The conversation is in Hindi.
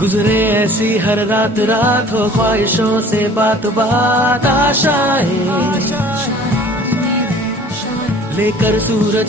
गुजरे ऐसी हर रात रात हो ख्वाहिशों से बात बात आशाएं लेकर सूरज